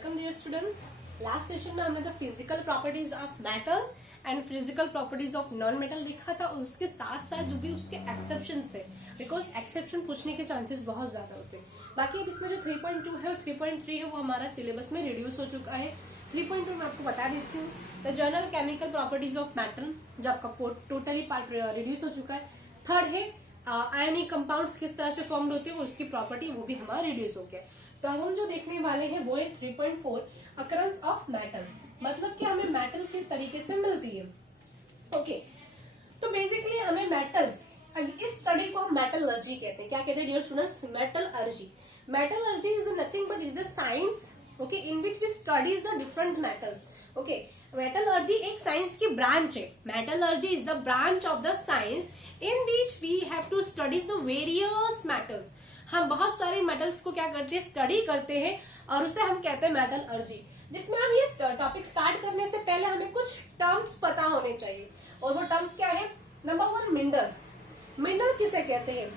Welcome dear students. Last session में हमने the physical properties of metal and physical properties of non metal देखा था, और उसके साथ साथ जो भी उसके एक्सेप्शंस थे, बिकॉज एक्सेप्शन पूछने के चांसेस बहुत ज्यादा होते हैं। बाकी अब इसमें जो 3.2 है और 3.3 है वो हमारा सिलेबस में रिड्यूस हो चुका है। 3.2 मैं आपको बता देती हूँ, the general chemical properties of metal, जो आपका टोटली पार्ट रिड्यूस हो चुका है। थर्ड है आयनिक कंपाउंड्स किस तरह से फॉर्म्ड होते हैं, उसकी प्रॉपर्टी वो भी हमारा रिड्यूस हो गया। तो हम जो देखने वाले हैं वो है 3.4 अकरेंस ऑफ मेटल, मतलब कि हमें मेटल किस तरीके से मिलती है। ओके, तो बेसिकली हमें मेटल्स, इस स्टडी को हम मेटलर्जी कहते हैं। क्या कहते हैं dear students? Metallurgy. Metallurgy is nothing but is the science okay in which we studies the different metals. Okay, metallurgy एक साइंस की ब्रांच है। Metallurgy is the branch of the science in which we have to studies the various metals. हम बहुत सारे metals को क्या करते हैं, स्टडी करते हैं, और उसे हम कहते हैं मेटलर्जी। जिसमें हम ये टॉपिक स्टार्ट करने से पहले हमें कुछ टर्म्स पता होने चाहिए, और वो टर्म्स क्या है? Number 1, minerals. मिनरल किसे कहते हैं?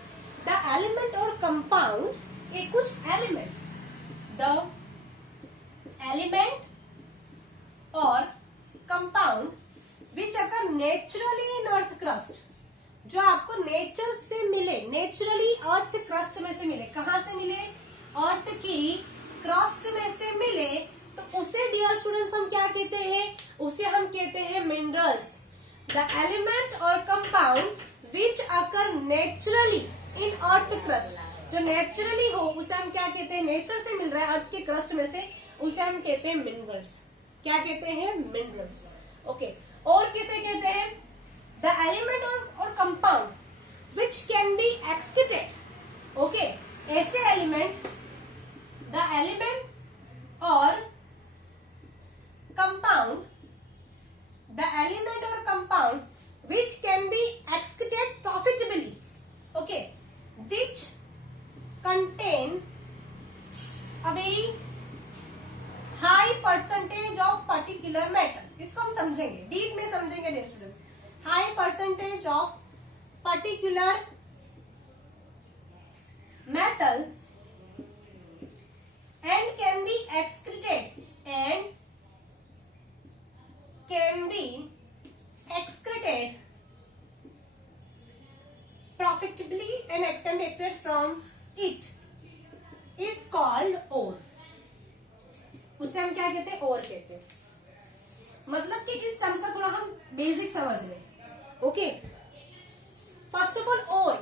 द एलिमेंट और कंपाउंड, एक कुछ एलिमेंट, द एलिमेंट और compound which occur naturally in earth crust, जो आपको नेचर से मिले, नेचुरली अर्थ क्रस्ट में से मिले। कहां से मिले? अर्थ की क्रस्ट में से मिले, तो उसे डियर स्टूडेंट्स हम क्या कहते हैं? उसे हम कहते हैं मिनरल्स। द एलिमेंट और compound which occur naturally in earth crust, जो नेचुरली हो उसे हम क्या कहते हैं? नेचर से मिल रहा है अर्थ के क्रस्ट में से, उसे हम कहते हैं मिनरल्स। क्या कहते हैं? मिनरल्स। ओके, और किसे कहते हैं? द एलिमेंट और compound which can be excreted. Okay, ऐसे एलिमेंट, द एलिमेंट और कंपाउंड, द एलिमेंट और compound which can be excreted profitably, okay, which contain a very high percentage of particular metal. इसको हम समझेंगे, डीप में समझेंगे dear student. High percentage of particular metal and can be excreted and can be excreted profitably and can be extracted from it is called ore। उसे हम क्या कहते हैं? ओर कहते हैं। मतलब कि इस टर्म का थोड़ा हम बेसिक समझ लें। Okay, first of all ore,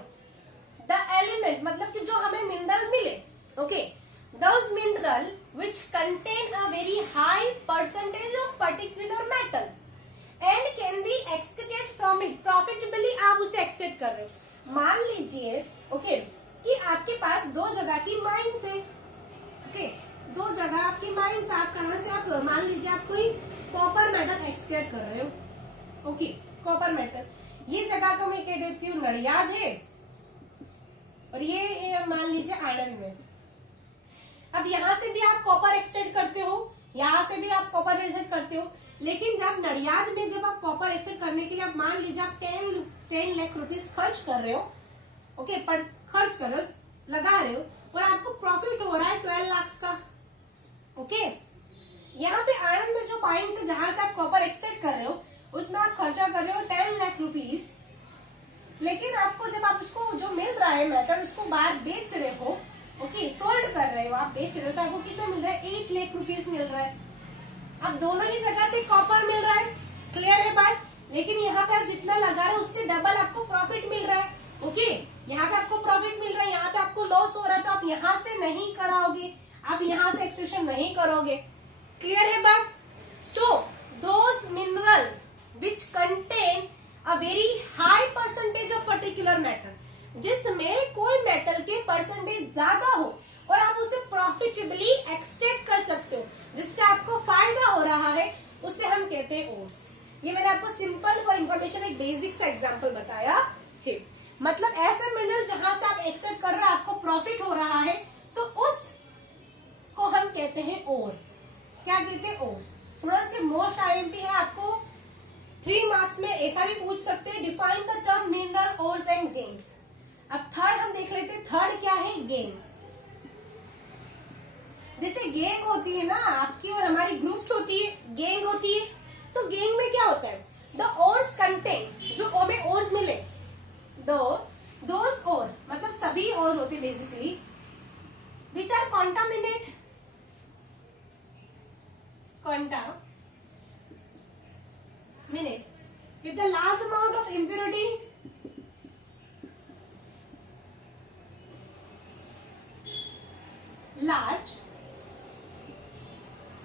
the element, मतलब कि जो हमें मिनरल मिले, okay, those mineral which contain a very high percentage of particular metal and can be extracted from it profitably। आप उसे एक्सट्रैक्ट कर रहे हो। मान लीजिए ओके कि आपके पास दो जगह की माइंस है। ओके, दो जगह आपकी माइंस, आप कहां से, आप मान लीजिए आप कोई कॉपर मेटल एक्सट्रैक्ट कर रहे हो। ओके, कॉपर मेटल, ये जगह को मैं कह देती हूँ नडियाद है, और ये मान लीजिए आयरन में। अब यहाँ से भी आप कॉपर एक्सट्रैक्ट करते हो, यहाँ से भी आप कॉपर एक्सट्रैक्ट करते हो, लेकिन जब नडियाद में जब आप कॉपर एक्सट्रैक्ट करने के लिए आप मान लीजिए आप 10 लाख रुपीज खर्च कर रहे हो, ओके, पर खर्च कर रहे हो, लगा रहे हो, और आपको प्रॉफिट हो रहा है 12 लाख का। ओके, यहाँ पे आयरन में जो पाइन से जहां से आप कॉपर एक्सट्रैक्ट कर रहे हो उसमें आप खर्चा कर रहे हो 10 लाख रुपीज, लेकिन आपको जब आप उसको जो मिल रहा है मेटल उसको बाहर बेच रहे हो, ओके, सोल्ड कर रहे हो, आप बेच रहे हो, तो आपको कितना मिल रहा है? 8 लाख रुपीज मिल रहा है। अब दोनों ही जगह से कॉपर मिल रहा है, क्लियर है बात? लेकिन यहाँ पे आप जितना लगा रहे हो उससे डबल आपको प्रॉफिट मिल रहा है। ओके, यहाँ पे आपको प्रॉफिट मिल रहा है, यहाँ पे आपको लॉस हो रहा है, तो आप यहाँ से नहीं कराओगे, आप यहाँ से एक्सट्रैक्शन नहीं करोगे। क्लियर है बात? So those mineral which contain a very high percentage of particular metal, जिसमें कोई मेटल के परसेंटेज ज्यादा हो और आप उसे प्रॉफिटेबली एक्सट्रैक्ट कर सकते हो, जिससे आपको फायदा हो रहा है, उसे हम कहते हैं ओर्स। ये मैंने आपको सिंपल फॉर इंफॉर्मेशन एक बेसिक सा एग्जांपल बताया है। मतलब ऐसे मिनरल जहां से आप एक्सट्रैक्ट कर रहे हैं, आपको प्रॉफिट हो रहा है, तो उस को हम कहते हैं ओर। क्या कहते हैं? ओर्स। थोड़ा सा मोस्ट आईएमपी है, आपको 3 मार्क्स में ऐसा भी पूछ सकते हैं, define the term mineral ores and gains. अब थर्ड हम देख लेते हैं, थर्ड क्या है? गेन। जैसे गैंग होती है ना आपकी और हमारी ग्रुप्स होती है, गैंग होती है, तो गैंग में क्या होता है, द ओर्स कंटेंट, जो ओ में ओर्स मिले, दोस ओर मतलब सभी ओर होते basically, which are contaminate with a large amount of impurity, large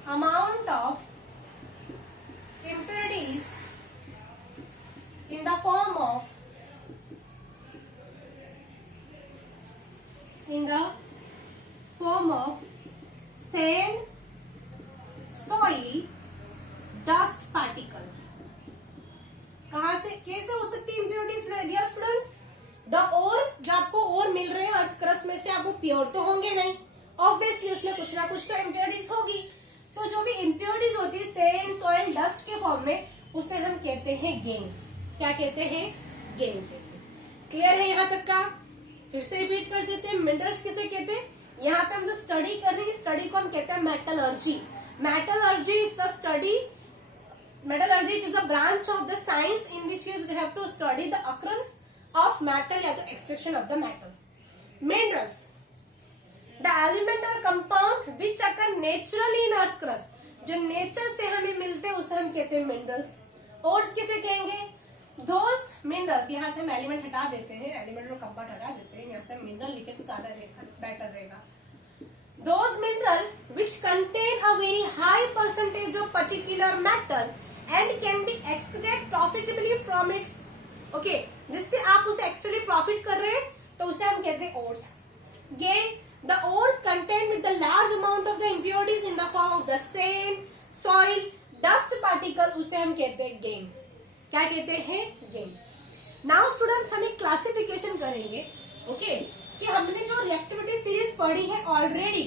amount of impurities in the form of sand, soil, dust particle. कहां से कैसे हो सकती है impurities dear students? The ore, जो आपको ओर मिल रहे हैं अर्थ क्रस्ट में से, आप वो प्योर तो होंगे नहीं, ऑब्वियसली उसमें कुछ ना कुछ तो इम्प्योरिटीज होगी। तो जो भी इम्प्योरिटीज होती है सैंड, सॉइल, डस्ट के फॉर्म में, उसे हम कहते हैं गैंग। क्या कहते हैं? गैंग कहते हैं। क्लियर है यहाँ तक का? फिर से रिपीट कर देते हैं। मिनरल्स किसे कहते हैं? यहाँ पे हम जो स्टडी कर रहे हैं, स्टडी को हम कहते हैं metallurgy. Metallurgy is the study, metallurgy it is a branch of the science in which you have to study the occurrence of metal या the extraction of the metal. Minerals, the element or compound which occur naturally in earth crust, जो nature से हमें मिलते हैं उसे हम कहते हैं मिनरल्स। और किसे कहेंगे? Those minerals, यहाँ से हम एलिमेंट हटा देते हैं, एलिमेंट और कंपाउंड हटा देते हैं, यहाँ से मिनरल लिखे तो ज्यादा बेटर रहेगा। Those mineral which contain a very high percentage of particular metal and can be extracted profitably from its, okay, जिससे आप उसे एक्चुअली प्रॉफिट कर रहे हैं तो उसे हम कहते हैं ores. Again, the ores contain with the large amount of the impurities in the form of the sand, soil, dust particle, उसे हम कहते हैं गैंग। क्या कहते हैं? गैंग। नाउ स्टूडेंट्स हम एक क्लासिफिकेशन करेंगे, ओके, कि हमने जो रिएक्टिविटी सीरीज पढ़ी है ऑलरेडी,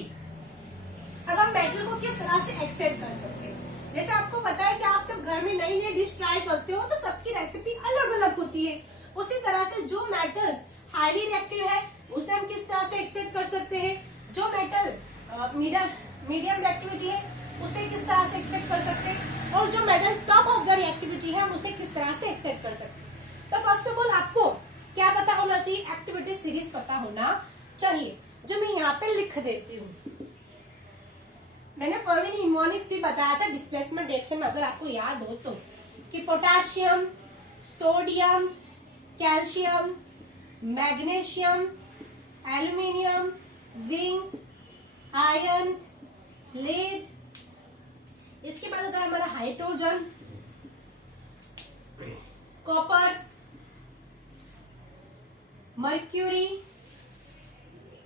अब हम मेटल को किस तरह से एक्सट्रैक्ट कर सकते हैं। जैसे आपको पता है कि आप जब घर में नई नई डिश ट्राई करते हो तो सबकी रेसिपी अलग अलग होती है। उसी तरह से जो मेटल्स हाईली रिएक्टिव है उसे हम किस तरह से एक्सट्रैक्ट कर सकते हैं, जो मेटल मीडियम रिएक्टिविटी है उसे किस तरह से एक्सट्रैक्ट कर सकते हैं, और जो metal top of the reactivity है हम उसे किस तरह से एक्सट्रैक्ट कर सकते हैं। तो फर्स्ट ऑफ ऑल आपको क्या पता होना चाहिए? एक्टिविटी सीरीज पता होना चाहिए, जो मैं यहाँ पे लिख देती हूँ। मैंने फर्मी निमोनिक्स भी बताया था डिस्प्लेसमेंट रिएक्शन में, अगर आपको याद हो तो, कि potassium, sodium, calcium, magnesium, aluminium, zinc, iron, lead, इसके बाद आता है हमारा हाइड्रोजन, कॉपर, मर्क्यूरी,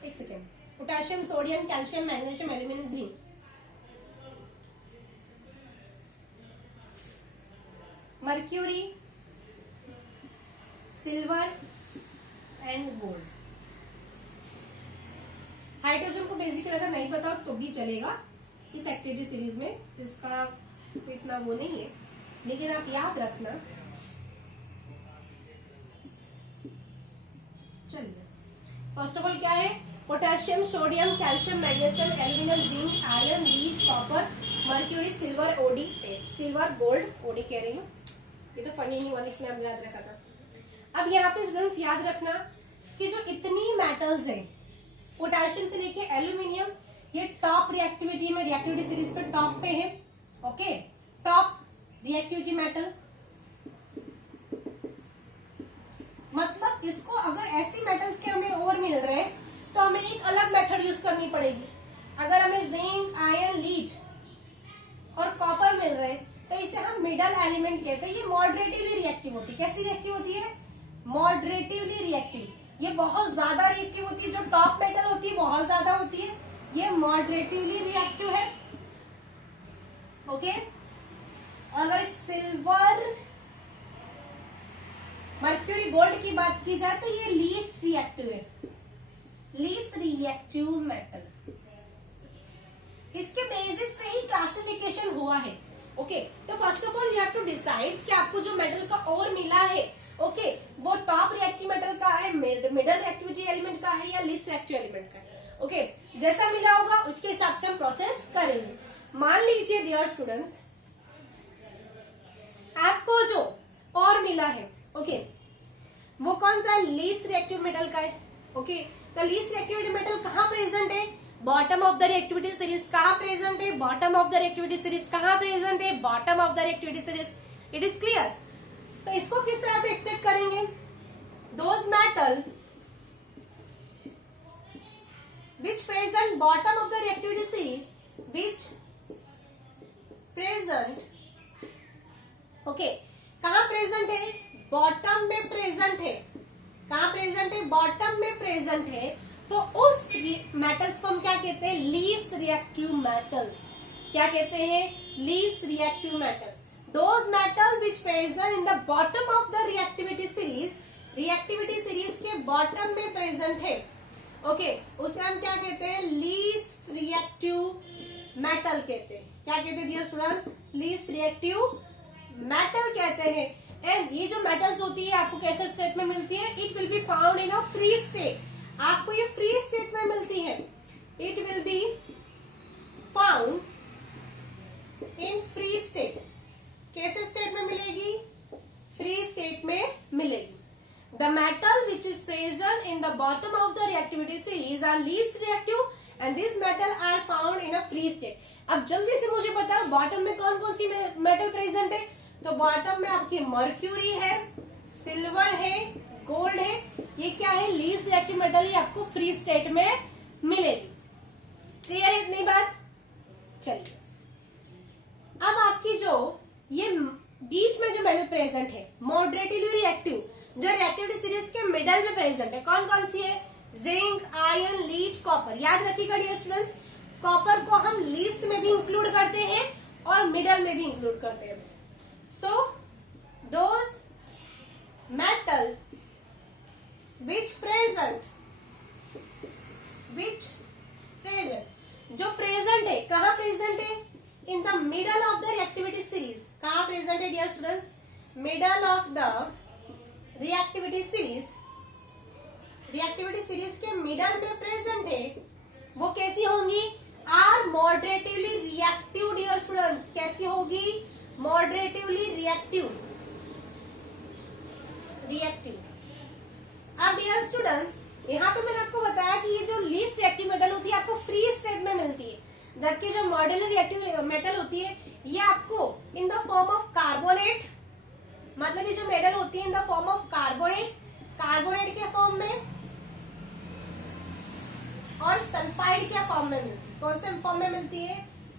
एक second, potassium, sodium, calcium, magnesium, aluminium, zinc, mercury, silver and gold. Hydrogen को बेसिकली अगर नहीं पता तो भी चलेगा इस एक्टिविटी सीरीज में, इसका इतना वो नहीं है, लेकिन आप याद रखना। चलिए, फर्स्ट ऑफ ऑल क्या है? Potassium, sodium, calcium, magnesium, aluminium, zinc, iron, lead, copper, mercury, silver, ओडी, सिल्वर, गोल्ड, ओडी कह रही हूँ, ये तो फनी निमोनिक्स में हमने याद रखा था। अब यहाँ पे स्टूडेंट्स याद रखना कि जो इतनी मेटल्स हैं, पोटेशियम से लेके एल्यूमिनियम, ये टॉप रिएक्टिविटी में रिएक्टिविटी सीरीज पे टॉप पे है, ओके, टॉप रिएक्टिविटी मेटल। मतलब इसको अगर ऐसी मेटल्स के हमें और मिल रहे हैं तो हमें एक अलग मेथड यूज करनी पड़ेगी। अगर हमें जिंक, आयरन, लीड और कॉपर मिल रहे हैं तो इसे हम मिडल एलिमेंट कहते हैं। ये मॉडरेटिवली रिएक्टिव होती है। कैसी रिएक्टिव होती है? मॉडरेटिवली रिएक्टिव। ये बहुत ज्यादा रिएक्टिव होती है, जो टॉप मेटल होती है बहुत ज्यादा होती है, ये मॉडरेटिवली रिएक्टिव है, ओके। और अगर सिल्वर, मर्क्यूरी, गोल्ड की बात की जाए तो ये लीस्ट रिएक्टिव है, लीस्ट रिएक्टिव मेटल। इसके बेसिस पे ही क्लासिफिकेशन हुआ है, ओके। तो first of all you have to decide कि आपको जो मेटल का और मिला है, ओके, वो टॉप रिएक्टिव मेटल का है, मिडल रिएक्टिविटी एलिमेंट का है या लीस्ट रिएक्टिव एलिमेंट का है, ओके। जैसा मिला होगा उसके हिसाब से हम प्रोसेस करेंगे। मान लीजिए डियर स्टूडेंट्स, आपको जो और मिला है, ओके, वो कौन सा है? लीस्ट रिएक्टिव मेटल का है। ओके, तो लीस्ट रिएक्टिविटी मेटल कहाँ प्रेजेंट है? Bottom of the reactivity series. कहाँ प्रेजेंट है? Bottom of the reactivity series. कहाँ प्रेजेंट है? Bottom of the reactivity series. It is clear. तो इसको किस तरह से एक्सट्रैक्ट करेंगे? Those metal which present bottom of the reactivity series, which present, okay, कहाँ प्रेजेंट है? बॉटम में प्रेजेंट है। कहाँ प्रेजेंट है? बॉटम में प्रेजेंट है। तो उस मेटल्स को हम क्या कहते हैं? Least reactive metal. क्या कहते हैं? Least reactive metal. Those metal which present in the bottom of the reactivity series, reactivity series के बॉटम में प्रेजेंट है, ओके, उसे हम क्या कहते हैं? लीस्ट रिएक्टिव मेटल कहते हैं। क्या कहते हैं dear students? Least reactive metal कहते हैं। एंड ये जो मेटल्स होती है आपको कैसे स्टेट में मिलती है? It will be found in a free state. आपको ये फ्री स्टेट में मिलती है। It will be found in free state. कैसे स्टेट में मिलेगी? फ्री स्टेट में मिलेगी। The metal which is present in the bottom of the reactivity series are least reactive and these metal are found in a free state. अब जल्दी से मुझे बताओ बॉटम में कौन कौन सी मेटल प्रेजेंट है? तो बॉटम में आपकी मर्क्यूरी है, सिल्वर है, गोल्ड है। ये क्या है? Least reactive metal. ये आपको फ्री स्टेट में मिलेगी। क्लियर है इतनी बात? चलिए, अब आपकी जो ये बीच में जो मेटल प्रेजेंट है, मॉडरेटली रिएक्टिव, जो रिएक्टिविटी सीरीज के मिडल में प्रेजेंट है, कौन कौन सी है? Zinc, iron, lead, copper. याद रखिएगा डियर स्टूडेंट्स, कॉपर को हम लीस्ट में भी इंक्लूड करते हैं और मिडल में भी इंक्लूड करते हैं। So those metal which present जो प्रेजेंट है, कहाँ प्रेजेंट है? In the middle of the reactivity series. कहाँ प्रेजेंट है dear students? Middle of the reactivity series. Reactivity series के मिडल में प्रेजेंट है। वो कैसी होंगी? Are moderately reactive dear students. कैसी होगी? Moderately reactive. अब डियर स्टूडेंट्स, यहाँ पे मैंने आपको बताया कि ये जो लीस्ट रिएक्टिव मेटल होती है आपको फ्री स्टेट में मिलती है, जबकि जो मॉडरेटली रिएक्टिव मेटल होती है ये आपको in the form of carbonate, मतलब ये जो मेटल होती है in the form of carbonate के फॉर्म में और सल्फाइड के फॉर्म में मिलती है। कौन से फॉर्म में मिलती है?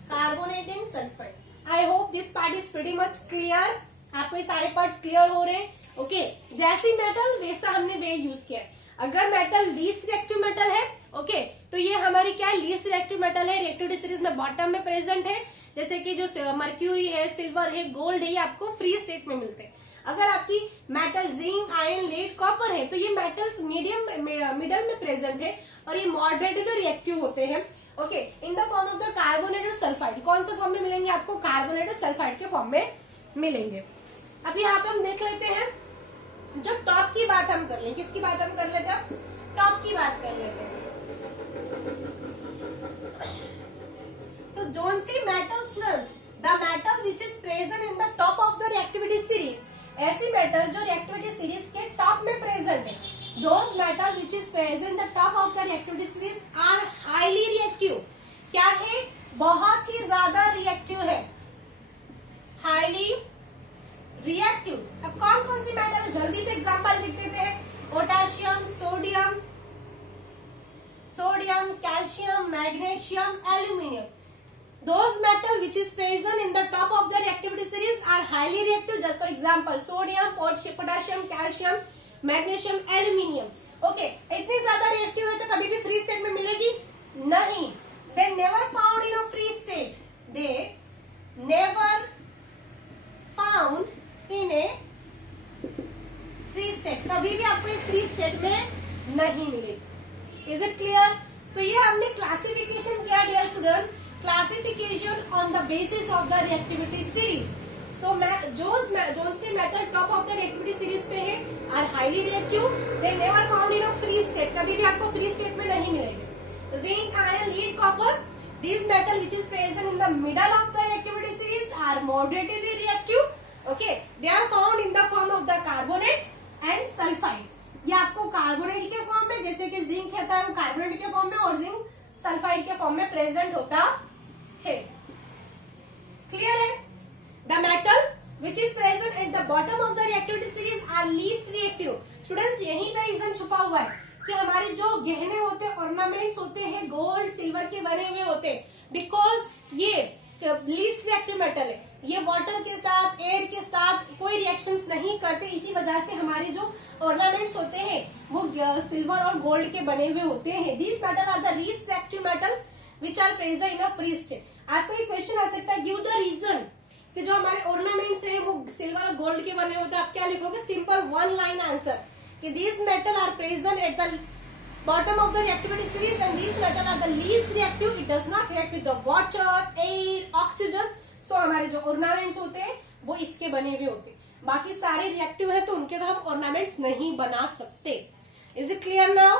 Carbonate and sulphide. I hope this part is pretty much clear. आपको ये सारे पार्ट्स क्लियर हो रहे हैं? ओके, जैसी मेटल वैसा हमने वे यूज किया है। अगर मेटल लीस्ट रिएक्टिव मेटल है, ओके, तो ये हमारी क्या है? लीस्ट रिएक्टिव मेटल है, रिएक्टिविटी सीरीज में बॉटम में प्रेजेंट है। जैसे कि जो मर्क्यूरी है, सिल्वर है, गोल्ड है, ये आपको फ्री स्टेट में मिलते हैं। अगर आपकी metal zinc, iron, lead, copper है तो ये मेटल्स मिडल में प्रेजेंट है और ये मॉडरेटली रिएक्टिव होते हैं, okay, in the form of the carbonate और सल्फाइड। कौन से फॉर्म में मिलेंगे आपको? कार्बोनेट और सल्फाइड के फॉर्म में मिलेंगे। अब यहाँ पे हम देख लेते हैं, जो टॉप की बात हम कर लें। किसकी बात हम कर लेते हैं? टॉप की बात कर लेते हैं। तो जोन सी metal students, the metal which is present in the top of the reactivity series, ऐसी मेटल जो रिएक्टिविटी सीरीज के टॉप में प्रेजेंट है। Those metal which is present in the top of the reactivity series are highly reactive. क्या है? बहुत ही ज्यादा reactive है, हाईली रिएक्टिव। अब कौन कौन सी मेटल? जल्दी से एग्जांपल लिख देते हैं। Potassium, sodium, calcium, magnesium, aluminium. Those metal which is present in the top of the reactivity series are highly reactive. Just for example, sodium, potassium, calcium, magnesium, aluminium. Okay, इतनी ज्यादा reactive है तो कभी भी free state में मिलेगी नहीं। They never found in a free state. They never found in a free state. कभी भी आपको ये फ्री स्टेट में नहीं मिलेगी। Is it clear? तो ये हमने क्लासिफिकेशन किया dear student, classification on the basis of the reactivity series. So जो से metal top of the reactivity series पे है are highly reactive, they never found in a free state. कभी भी आपको फ्री स्टेट में नहीं मिलेंगे। Zinc, iron, lead, copper. These metal which is present in the middle of the reactivity series are moderately reactive. Okay, they are found in the form of the carbonate and sulfide. ये आपको carbonate के form में, जैसे कि zinc होता है वो carbonate के फॉर्म में और जिंक सल्फाइड के फॉर्म में प्रेजेंट होता है. क्लियर है? The metal which is present at the bottom of the reactivity series are least reactive. Students यहीं पे रीजन छुपा हुआ है कि हमारे जो गहने होते हैं, ऑर्नामेंट्स होते हैं, गोल्ड सिल्वर के बने हुए होते हैं, बिकॉज ये लीस्ट रिएक्टिव मेटल है. ये वाटर के साथ, एयर के साथ कोई रिएक्शंस नहीं करते. इसी वजह से हमारे जो ऑर्नामेंट्स होते हैं वो सिल्वर और गोल्ड के बने हुए होते हैं. These metal are the least reactive metal which are present in a free state. आपको एक क्वेश्चन आ सकता है, गिव द रीजन कि जो हमारे ऑर्नामेंट्स हैं वो सिल्वर और गोल्ड के बने होते हैं. आप क्या लिखोगे? सिंपल वन लाइन आंसर कि these metal are present at the bottom of the reactivity series and these metal are the least reactive. It does not react with the water, air, oxygen. So हमारे जो ornaments होते हैं वो इसके बने हुए होते हैं. बाकी सारे रिएक्टिव है तो उनके तो हम ornaments नहीं बना सकते. Is it clear now?